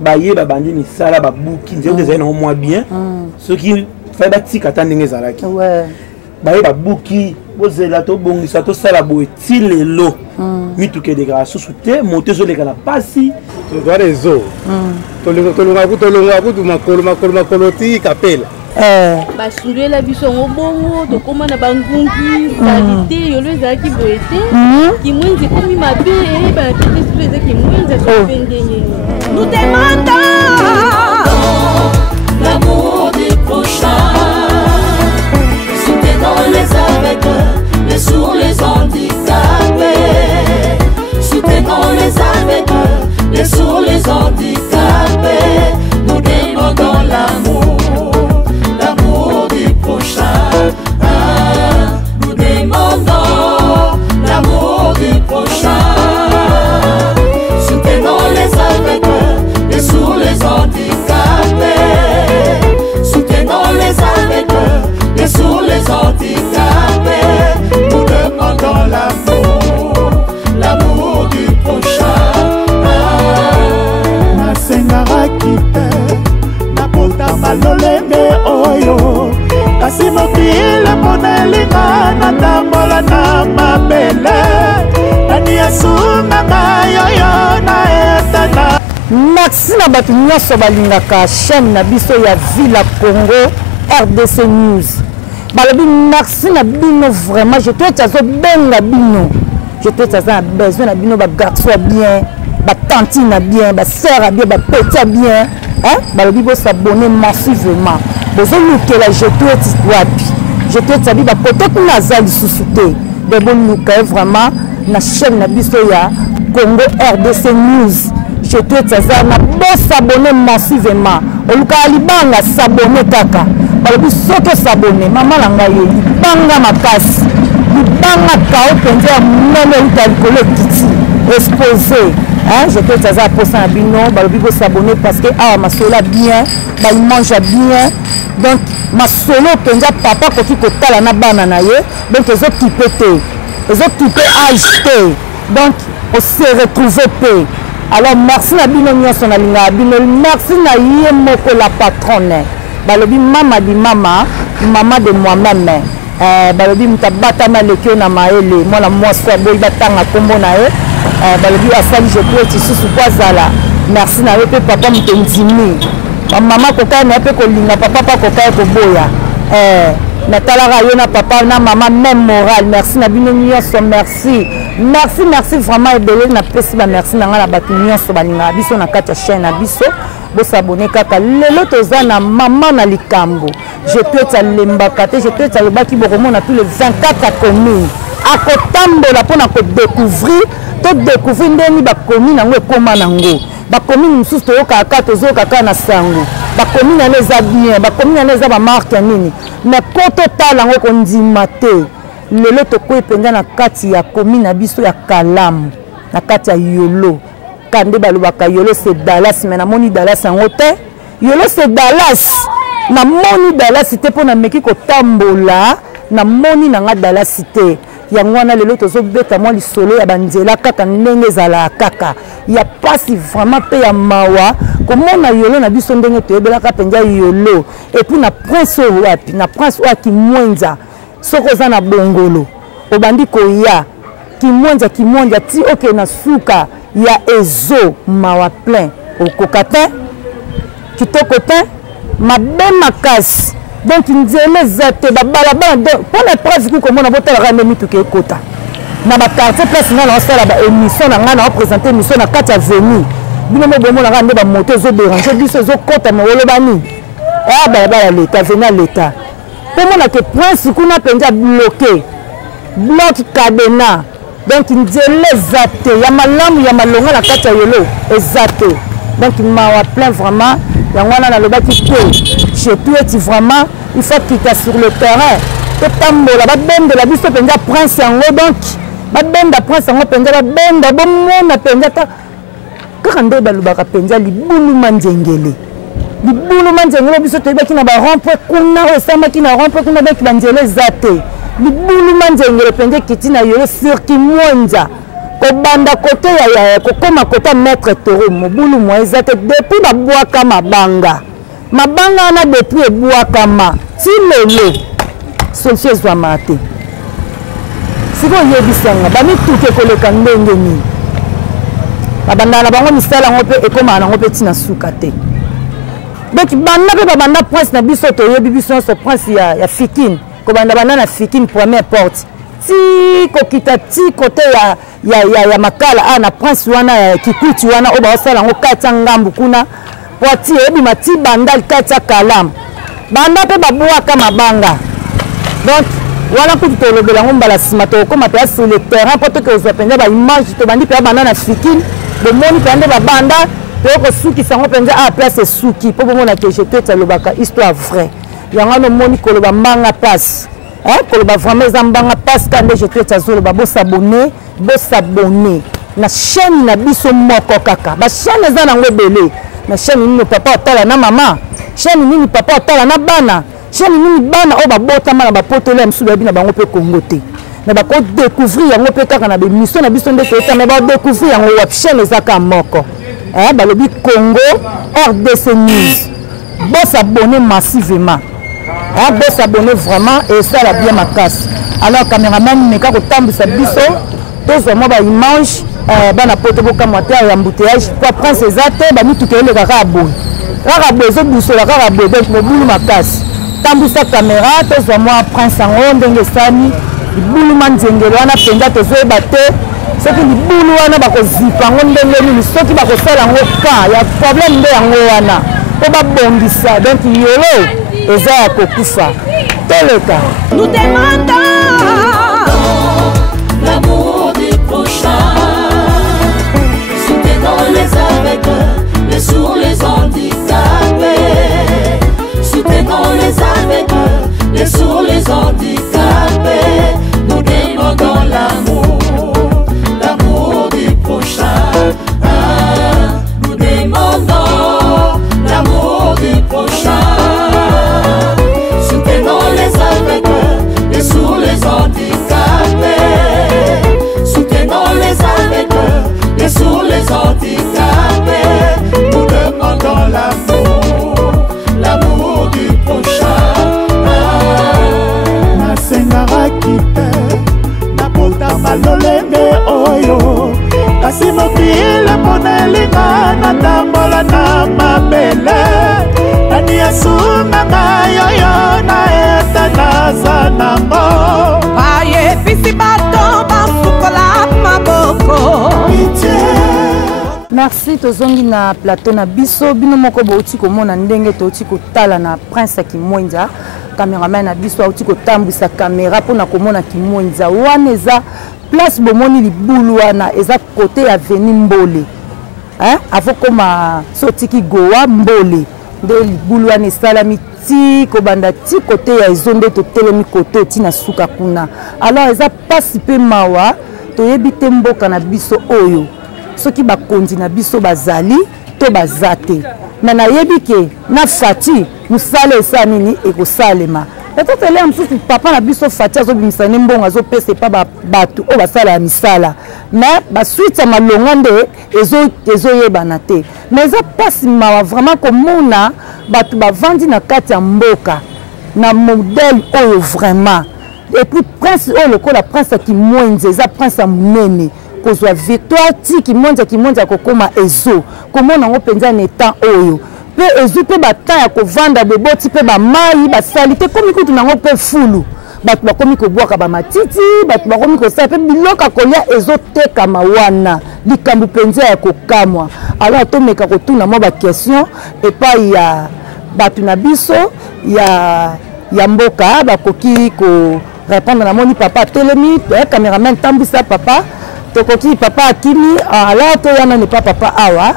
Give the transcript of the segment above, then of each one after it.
baye babandi misala babuki nzela ezali na moins bien soki fa batika tandenge zalaki baye babuki bozela to bongisa to sala boye ti lelo mituke déclaration soute monter zo lekana pasi to doit rezo tolonga kutu makolo ti kapela basundwe la biso ngobongo to koma na bangungi qualité yolo ezaki boete ki mwenzi komi mabe ba tete sulu ezaki mwenzi to pendenge nous demandons l'amour du prochain. Soutenons les aveugles, les sourds, les handicapés. Soutenons les aveugles, les sourds, les handicapés. Nous demandons l'amour du prochain. Nous demandons l'amour du prochain. Soutenons les aveugles, les sourds, les handicapés. Soutenons les aveugles, les sourds, les handicapés. Nous demandons l'amour du prochain. Nasengara kite, napota malolenge oyo. Kasi mobile monelinga natambola na mabele. Nani asunanga yoyo na etana. Merci na batu nyonso balingaka chaîne na biso ya Villa Congo RDC News. Balobi merci na bino vraiment, je te tchazo benga bino. Je te tchazo na besoin na bino ba garçon bien, ba tante na bien, ba sœur bien, ba petit bien. Hein? Balobi bo s'abonner massivement. Bozo lukela je te wapi. Je te tsabi ba poto kuna zali susute. De bon luka vraiment na chaîne na biso ya Congo RDC News. Je te tsaza na bo s'abonner massivement. Oluka libanga s'abonner kaka. Balobi soto s'abonner mama la ngai libanga makasi. Libanga kao penza mene utalikolo kiti exposé. Hein, je te tsaza pour ça bino balobi bo s'abonner parce que ah ma sola bien, ba il mange bien. Donc ma solo penza papa koki kotala na bana na ye. Donc les autres qui pété. Les autres qui peut acheter. Donc on se retrouver paix. Alors merci na bino nyonso na linga bino, merci na ye moko la patronne. Balobi mama di mama de moi-même. Balobi mutabata na lekio na maele, moi la mwaswa boy batanga kombo na ye. Balobi asali je peux ti susu kwa zala. Merci na ye pe papa mutendimi. Maman koka na pe ko linga papa pa koka ko boya. Natala yo na papa na maman même moral. Merci na bino nyonso, merci. Merci vraiment ebele na pesi ba merci na ngala batu nyonso balinga biso na kati ya chaîne na biso. Bo s'abonner kaka lelo toza na maman na likambo. Je te tsa lembaka te, je te tsa lebaki bokomo na tous les 24 communes. Akotambola pona ko découvrir, to découvrir ndeni ba commune nango ekoma nango. Ba commune mususu toyoka kaka tozoka kaka na sango. Ba commune na eza bien, ba commune na eza ba marque nini. Mais koto tala ngo kondima te. Lelo toko epenga na kati ya commune na biso ya Kalamu, na kati ya Yolo. Kande balobaka Yolo c'est Dallas, mais na moni Dallas en hôtel. Yolo c'est Dallas. Na moni Dallas te pona meki ko tambola, na moni na nga Dallas te. Yango wana lelo tozo beta moi lisolo ya banzela kaka ndenge zala kaka. Ya pasi vraiment pe ya mawa. Comment na Yolo na biso ndenge toyebelaka penja Yolo. Et puis na prince wapi, na prince wa Kimwenza. Soko za na bongolo. Obandi ko ya Kimwenza ti oke na suka ya ezo mawa plein. Okokate kitoko te mabe makasi. Donc nzele zate babalaba pour les preuves ku komona botala rande mituke ekota. Na ba quartier place na na sala ba émission na ngana présenter émission na kati ya veni. Bino mo bomo na rande ba moto zo déranger biso zo kota me wolobani. Ah ba l'état vena l'état. Pour moi que prince kuna penja bloqué. Bloc cadena. Donc nzele zate ya malamu ya malonga na kati ya Yolo ezate. Donc mawa plein vraiment. Yangwana na lobaki pe. Chez toi tu vraiment il faut quitter sur le terrain. To tambola ba bende la biso penja prince yango donc ba benda prince yango penja ba benda bo mona penja ta kande balubaka penja libulu manjengele. Libulu manjengele biso to baki na ba rompre kuna osama ki na rompre kuna baki banjele zate. Libulu manjengele penja kiti na Yolo sur Kimwenza. kobanda kote ya kokoma kote maître toro mobulu mwa ezate depuis babwaka mabanga wana depuis ebwakama ti lelo solution ezwama te siko oyebisanga bamituke koleka ndenge nini babanda na bango misala yango mpe ekomaka nango mpe ntina suka te donc banda mpe babanda prince na biso toyebi biso nyonso prince ya fikine kobanda banda na fikine première porte ti kokita ti kote ya makala na prince wana ya kikuti wana oyo baosala yango kati ya ngambu kuna po ti ebima ti banda kati ya kalamu banda mpe babwaka mabanga donc wana kutu tolobela yango mbala nsima tokokoma mpe sur le terrain mpo toke ozwa mpenza baimage tobandi mpe banda na fikine bomoni mpe nde babanda tokosukisa yango mpenza place esuki mpo bomona ke jeto alobaka histoire vrai yango wana omoni koloba mbanga place koloba vraiment eza mbanga place kande jeto azoloba bosabone na chaîne na biso moko kaka bachaîne eza nango ebele na chaîne nini papa atala na mama chaîne nini papa atala na bana chaîne nini bana oyo babotama na bapotolo ya misusu bayebi na bango mpe kongo te na bakodécouvrir yango mpe kaka na bemission na biso nde toyota me badécouvrir yango wapi chaîne eza ka moko balobi Congo RDC News bosabone massivement bosabone vraiment esala bien makasi alors caméraman meka kotambwisa biso tozwa mwa baimage bana poto bokamwa te ya embouteillage po prince eza te bamituka eleka kaka boye ezobusola kaka boye donc mobulu makasi tambwisa caméra tozwa mwa prince yango ndenge esani libuluma nzengelo wana mpenza tozoyeba te soki libulu wana bakozipa yango ndenge nini soki bakosala yango ka ya problème nde yango wana po babongisa donc yolo eza ya kokufa toleka nous demandons l'amour du prochain, soutenons les aveugles, les sourds, les handicapés, soutenons les aveugles, les sourds, les handicapés, nous demandons l'amour du prochain, nous demandons l'amour du prochain, soutenons les aveugles, les sourds, les handicapés, soutenons les aveugles, les sourds, les handicapés, nous demandons l'amour du prochain. Nasengaraki te napota malolenge oyo kasi mokili mpona elinga natambola na mabele nani asunganga yoyo na eta naza nango ayebisi bato basukola maboko. merci tozongi na plateau na biso bino moko bouti komona ndenge touti kotala na prince Kimwenza cameraman na biso auti kotambwisa caméra mpona komona Kimwenza wana eza place bomoni libulu wana eza kote ya veni mbole avokoma sotiki gowa mbole nde libulu wana esalami ti kobanda ti kote ya ezonde totelemi kote oti na suka kuna alors eza pasi mpe mawa toyebi te mboka na biso oyo soki bakonzi na biso bazali to baza te na nayebi ke na fati mosala esa nini ekosalema peut-être ele mosusu papa na biso fati azobimisa ne mbongo azopesa epa bato oyo basala ya misala mais basuite ya malonga nde ezoyebana te mais eza pasi mawa vraiment komona bato bavandi na kati ya mboka na modèle oyo vraiment et puis prince oyo lokola prince Kimwenza eza prince ya monene kozwa victoire ti Kimwenza kokoma ezo komona ngo mpenza na etat oyo pe ezo pe batan ya kovanda beboti pe bamai basali te komi kutu nango pe fulu bato bakomi kobwaka bamatiti bato bakomi kosala pe biloko kolia ezotekama wana likambo mpenza ya kokamwa alors tomeka kotuna mwa baquestion epai ya bato na biso ya mboka bakoki korépondre na moni papa telemi cameraman tambwisa papa tokoki papa akimi alors toyana ne pas papa awa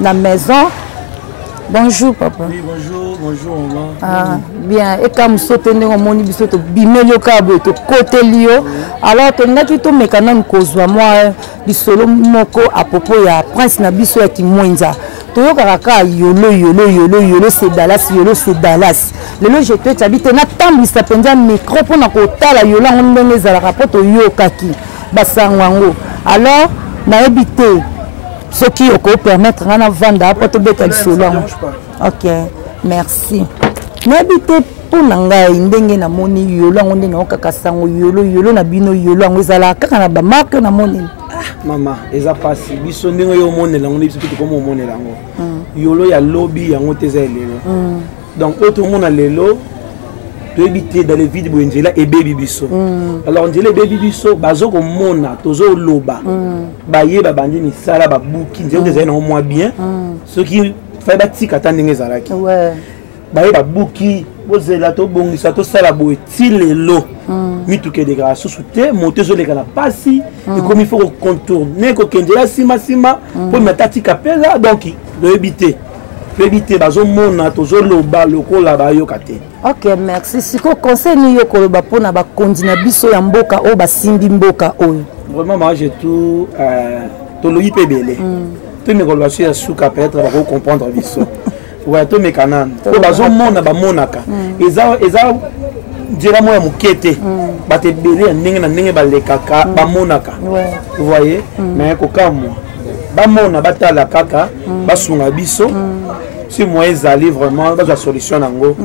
na maison. Bonjour papa. Oui, bonjour maman. Bien, et comme sauter dans mon biso to bimelio kabo to côté lio. Alors to ngaki to mekana kozwa moi bisolo moko à propos ya prince na biso ya Kimwenza. To yoka yolo c'est Dallas. Lelo je te habite na tambisa penza micro pour na kotala yola ndenge za rapport to yokaki. basango yango alors nayebi te soki okopermettre nga na vanda po tobeta lisolo yango. Ok, merci. Nayebi te mpo na ngai ndenge namoni yolo yango ndenge naokaka sango yolo na bino yolo yango ezalaka kaka na bamarke namoni. Mama eza pasi biso ndenge yo omonela yango biso tukoma omonela yango yolo ya lobi yango te eza elelo donc oyo tomona lelo toyebi te dans les vides boye nzela ebebi biso alors nzela ebebi biso bazokomona tozoloba bayeba bandi misala babuki nzela oyo ezali nango mwa bien soki fai batika ata ndenge ezalaki bayeba babuki bozela tobongisa tosala boye ti lelo mituka edekaka susu te moto ezoleka na pasi ekomi fo kocontourne kokendela nsima mpo matatika mpeza donc toyebi te bazomona tozoloba lokola bayoka te. Ok, merci. Siko conseil ni yo koloba mpona bakondi na biso ya mboka oyo basimbi mboka oyo. Vraiment moi j'ai tout toloyi mpe ebele tomekoloba so ya suka peut-être bakocomprendre biso ouais tomekanana po bazomona bamonaka eza nzela moko ya moke te bato ebele ya ndenge na ndenge balekaka bamonaka vous voyez mais kokamwa bamona batala kaka basunga biso si moi ezali vraiment bazwa solution nango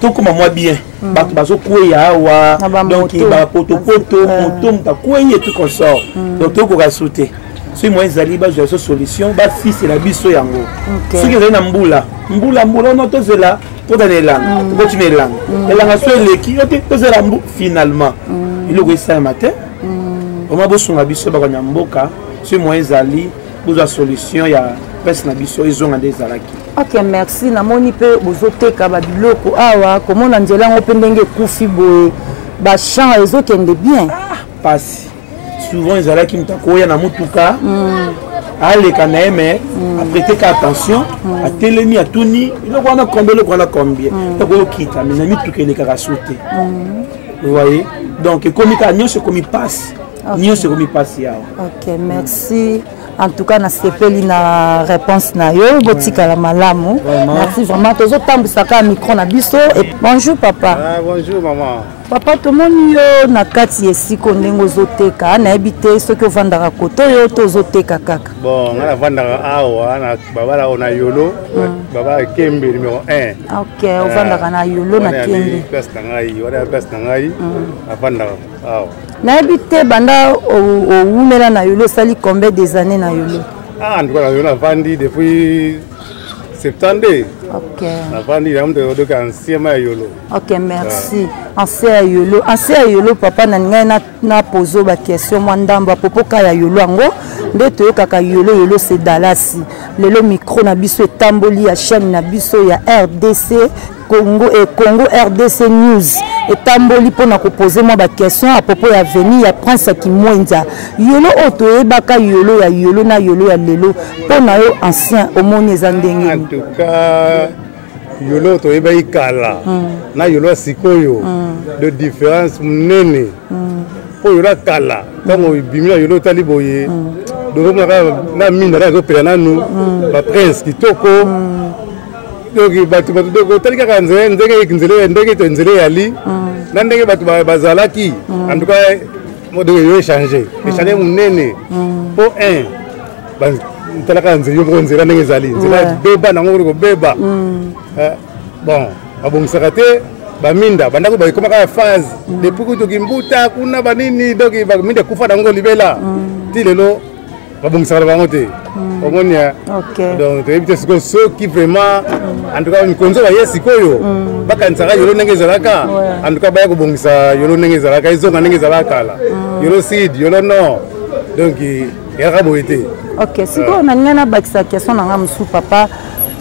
tokoma mwa bien bato bazokweya awa donc bapotopoto moto moto akweye tout consort donc tokoka su te si moi ezali bazwa so solution bafisela biso yango soki ezali na mbula ono tozela totana elanga tokotina elanga so eleki yo te tozela mbu finalement iloko esalema te oma bosunga biso bakanya mboka si moi ezali bozwa solution ya pese na biso ezonga nde ezalaki. Ok, merci. Namoni pe bozoteka babiloko awa komona nzela ngo pe ndenge ekufi boye bachamp ezokende bien pasi souvent ezalaki moto akoya na mutuka aleka na ye mais apreteka attention atelemi atuni eloko wana combien takoyokita mais na mituka elekaka so te vous voyez donc ekomi kaka nyonso ekomi pasi nyonso ekomi pasi yawa. Ok, merci. En tout cas, na sepeli na réponse na yo, botikala malamu. Merci vraiment. Tozo tambusaka micro na biso. Et bonjour papa. Bonjour maman. Papa tomoni yo na kati esiko ndenge ozoteka na ebite soki ovandaka koto yo tozoteka kaka. Bon, na vandaka awa na babala ona yolo, baba Kembe numéro 1. OK, ovandaka na yolo na Kembe. Best na ngai, wala best na ngai. Avandaka awa. Na ebite banda oumela na yolo sali combien des années na yolo? En tout cas, on a vendu depuis septembre. Ok. On a vendu ancien yolo. Ok, merci. Ancien yolo, papa na poso ba question mwandamba popoka ya yolo ango. Nde toyokaka yolo c'est dalasi. Lelo micro na biso etamboli ya chaîne na biso ya RDC Congo et Congo RDC News. Et tamboli pour nous poser moi des questions à propos ya venir ya Prince Kimwenza. Yolo otoye baka yolo ya yolo na yolo ya lelo pour na yo ancien omoni ezandenge. En tout cas yolo otoye ba ikala na yolo sikoyo de différence munene. Pour yolo kala tango bimila yolo taliboye. Donc na minara ko pela nanu ba Prince Kitoko. Donc batu talika kanze ndenge yali na ndenge batu bazalaki en tout cas mode yo changer munene po un talaka nze yo nzela ndenge zali nzela beba nango ko beba bon abongisaka te baminda bandako bakoma ka phase depuis ko tokimbuta kuna banini donc baminda kufa nango libela ti lelo babongisaka bango te omonia. Donc tu es ceux qui vraiment en tout cas une konzo ba yesikoyo bakansaka yolo ndenge zalaka en tout cas ba yakobongisa yolo ndenge zalaka izonga ndenge zalaka la yolo sud yolo nord donc yaka boité. OK, siko na ngana bakisa question na ngamusu papa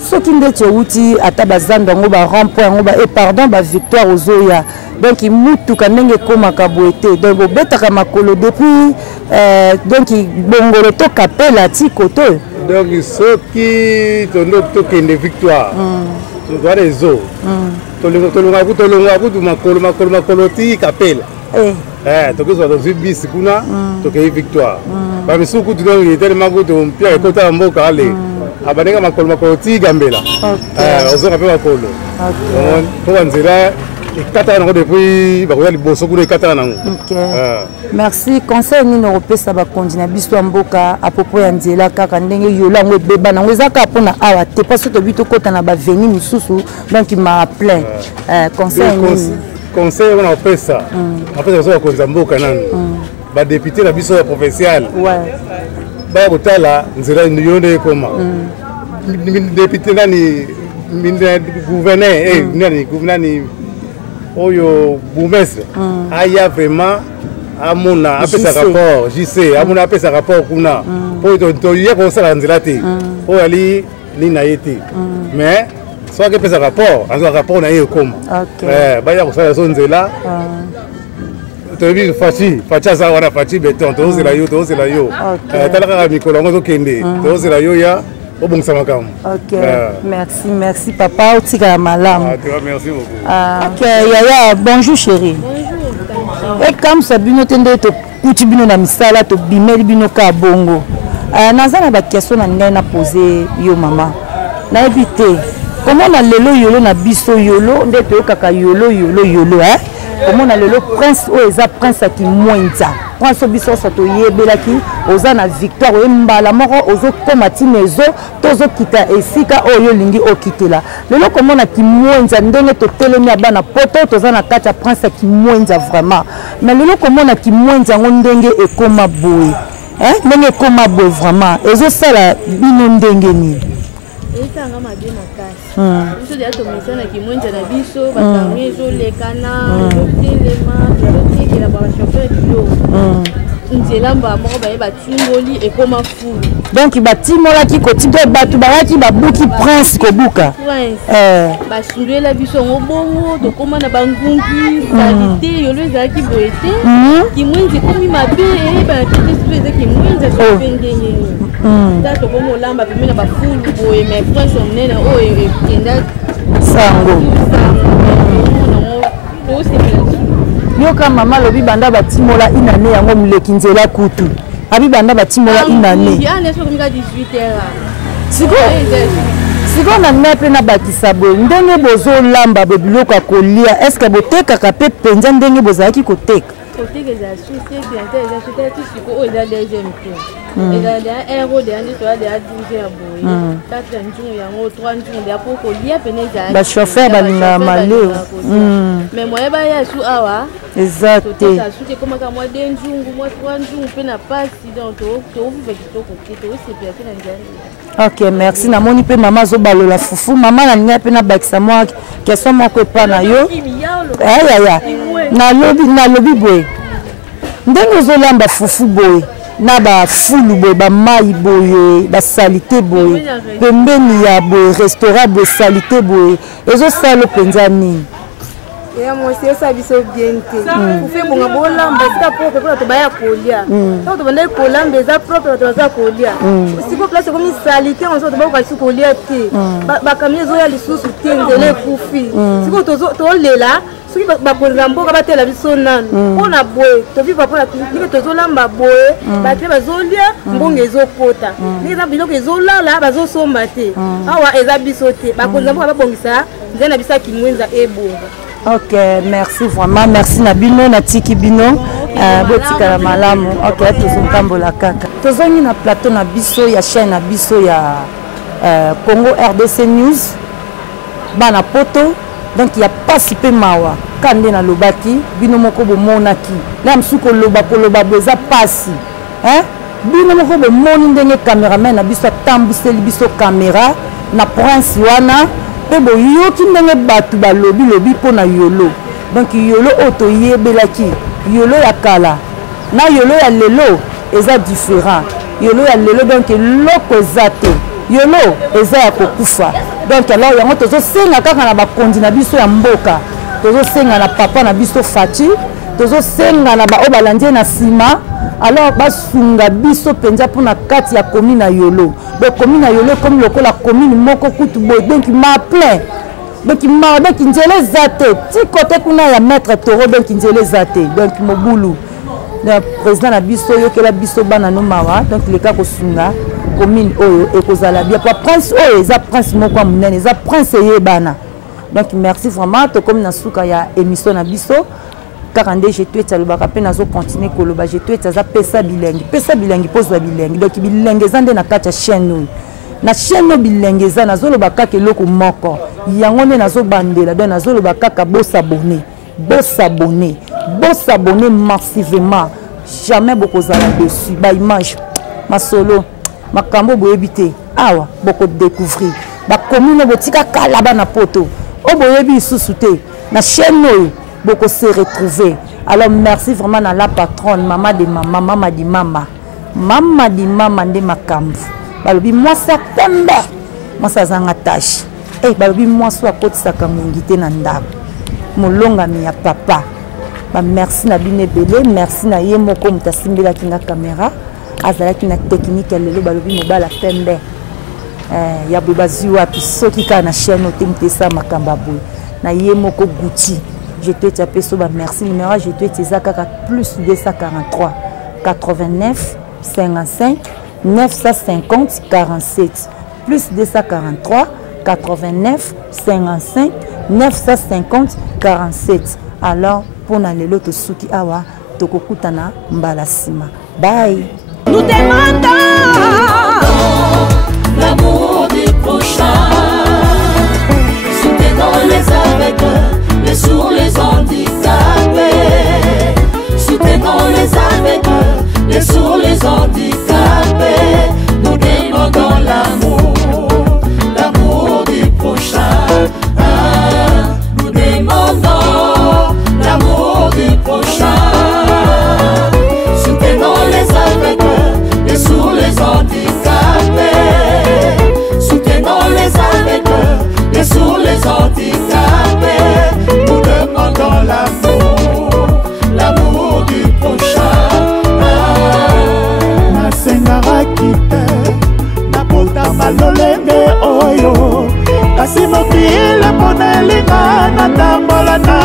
soki ndete uti ata bazando ngo ba rond-point ngo ba et pardon ba victoire ozoya donc mutuka ndenge komaka boité donc bobetaka makolo depuis donc bongolo to kapela ti koto donc soki tondo tokende victoire toza rezo tolonga kutu makolo ti kapela tokozwa tozwi bisi kuna tokei victoire bamisu kutu donc etelema kutu mpia ekota ya mboka ale abandenga makolo ti gambela ozonga mpe makolo mpo banzela 4 ans depuis bakoya liboso kuna 4 ans nango. OK. Merci. Conseil ni no pesa ba kondina biso mboka à propos ya nzela kaka ndenge yola ngo beba nango ezaka pona awa te parce que bito kota na ba veni misusu donc il m'a appelé. Conseil ni conseil on a pesa. En fait ça ko nzamboka nanu. Ba député na biso ya provincial. Ouais. Ba kotala nzela yonde koma. Député nani gouverneur nani gouverneur oyo bourgmestre aya vraiment amona apesa rapport JC amona apesa rapport kuna po to ye ko sala nzela te o ali ni na yete mais soit que pesa rapport azo rapport na ye koma ba ya ko sala so nzela to bi fachi za wana fachi beton to zela yo talaka mikolo ngo kende to zela yo ya. Ok, merci papa. Merci beaucoup. Ok, Yaya, bonjour chérie. Bonjour. Et comme ça, bino tende to kuti bino na misala to bimeli bino ka bongo. Nazana ba question na nena poser yo mama. Na ebité. Comment na lelo yolo na biso yolo nde to kaka yolo hein? Comment na lelo prince o eza prince ki moinza. Prince biso soto yebelaki oza na victoire o mbala moko ozo komati nezo tozo kita esika oyo lingi okitela. Lelo comment na ki moinza ndenge to telemi abana poto toza na kata prince ki moinza vraiment. Mais lelo comment na ki moinza ndenge ekoma boye. Hein? Ndenge ekoma boye vraiment. Ezo sala bino ndenge ni. Ezanga mabe makasi. Biso dia to mesana ki mwenza na biso batangi ezolekana ezotelema ezotekela ba chauffeur kilo. Nzela mba moko baye batimboli ekoma fulu. Donc batimolaki kotipe batu bayaki babuki prince kobuka. Basunduela biso ngobongo tokoma na bangungi salite yolo ezalaki boyete ki mwenza komi mabe batete sulu ezaki mwenza sopendenge. Tato komo lamba pemena bafulu boye mais prince onene oyo ekenda sango. Yoka mama lobi banda batimola inane yango muleki nzela kutu. Abi banda batimola inane. Ya neso komika 18h. Siko na nepe na bakisabo ndenge bozo lamba bebiloko akolia est-ce que botekaka pe penza ndenge bozalaki koteka? Koteka za suite clientèle za suite tisiko o za deuxième tour. Et là un euro de andi to de 12 ya boye. 4 njungu yango 3 njungu de apoko lia peneza. Ba chauffeur balinga maleo. Mais moi ba ya su awa. Exact. Ça suite comme ka moi 2 njungu moi 3 njungu pe na passe donc to vous fait kitoko kito c'est bien que na Ok, merci. Namoni pe mama zo balola fufu. Mama na nia pe na bakisa moi question moko pa na yo. Ya. Na lobi boy. Ndenge zo lamba fufu boy. Na ba fulu boy ba mai boy ba salite boy. Pembeni ya boy restaurant boy salite boy. Ezo salo penza nini? Ya monsieur ça biso bien te. Vous faites bon lamba c'est propre pour to baya kolia. Donc to banda kolamba za propre to za kolia. Si ko place comme salité on so to ba ko kolia te. Ba kamie zo ya lisusu te ndele kufi. Si ko to lela soki bakonza mboka batela biso nanu mpona boye toviva mpona ndenge tozolamba boye bato bazolia mbongo ezokota ndenge eza biloko ezolala bazosomba te awa eza biso te bakonza mboka babongisa nzela na biso akimwenza ebonga. Ok, merci vraiment, merci na bino na tiki bino botika la malamu. Ok, tozotambola kaka tozongi na plateau na biso ya chaîne na biso ya Congo RDC News bana poto. Donc il y a pas si peu mawa kande na lobaki bino moko bomonaki la msuko loba beza pasi hein bino moko bomoni ndenge cameraman na biso tambuseli biso caméra na prince wana pe boyoki ndenge batu balobi pona yolo. Donc yolo oto yebelaki yolo ya kala na yolo ya lelo eza différent. Yolo ya lelo donc loko zate yolo eza ya kokufa. Donc alors yango tozo senga kaka na bakondi na biso ya mboka tozo senga na papa na biso Fati tozo senga na ba obalandie na sima alors basunga biso penza pona kati ya commune na yolo. Donc commune na yolo comme lokola commune moko kutu boy donc ma plein donc ma donc nzele zate ti côté kuna ya maître Toro donc nzele zate donc mobulu le président na biso yokela biso bana no mawa donc le ka kosunga commune oyo ekozala bien pa prince oyo eza prince moko munene eza prince yebana Donc merci vraiment to comme na suka ya émission na biso car ande je te tsalobaka pe nazo continuer koloba je te tsaza pesa bilengi pozwa bilengi donc bilengi zande na kati ya chaîne na chaîne bilengi za nazoloba kaka eloko moko yango nde nazobandela donc nazoloba kaka bosabone massivement jamais bokozala dessus ba image masolo makambo boyebite awa boko découvrir ba commune botika kala bana poto o boyebi susu te na chaîne oyo boko se retrouver. Alors merci vraiment à la patronne maman de mama nde makambo balobi moi ça tembe moi ça zanga tâche balobi moi so akotisaka mongite na ndako molongami ya papa ba merci na bine belé merci na ye moko mutasimbela kinga caméra azalaki na technique ya lelo balobi mobala tembe ya bobaziwa pisoki ka na chaîne otemtesa makamba boy na ye moko Gucci je te tapé so ba merci numéro je te tesa kaka plus 243 89 55 950 47 plus 243 89 55 950 47. Alors pour na lelo to suki awa tokokutana mbala sima. Bye. Nous demandons l'amour du prochain. Soutenons les aveugles, les sourds, les handicapés. Soutenons les aveugles, les sourds, les handicapés. Nous demandons l'amour du prochain. Nous demandons l'amour du prochain. Soutenons les aveugles, les sourds, les handicapés. Soutenons les aveugles, les sourds, les handicapés. Nous demandons l'amour du prochain. Nasengaraki te napota malolenge oyo kasi mokili mpo na elinga natambola na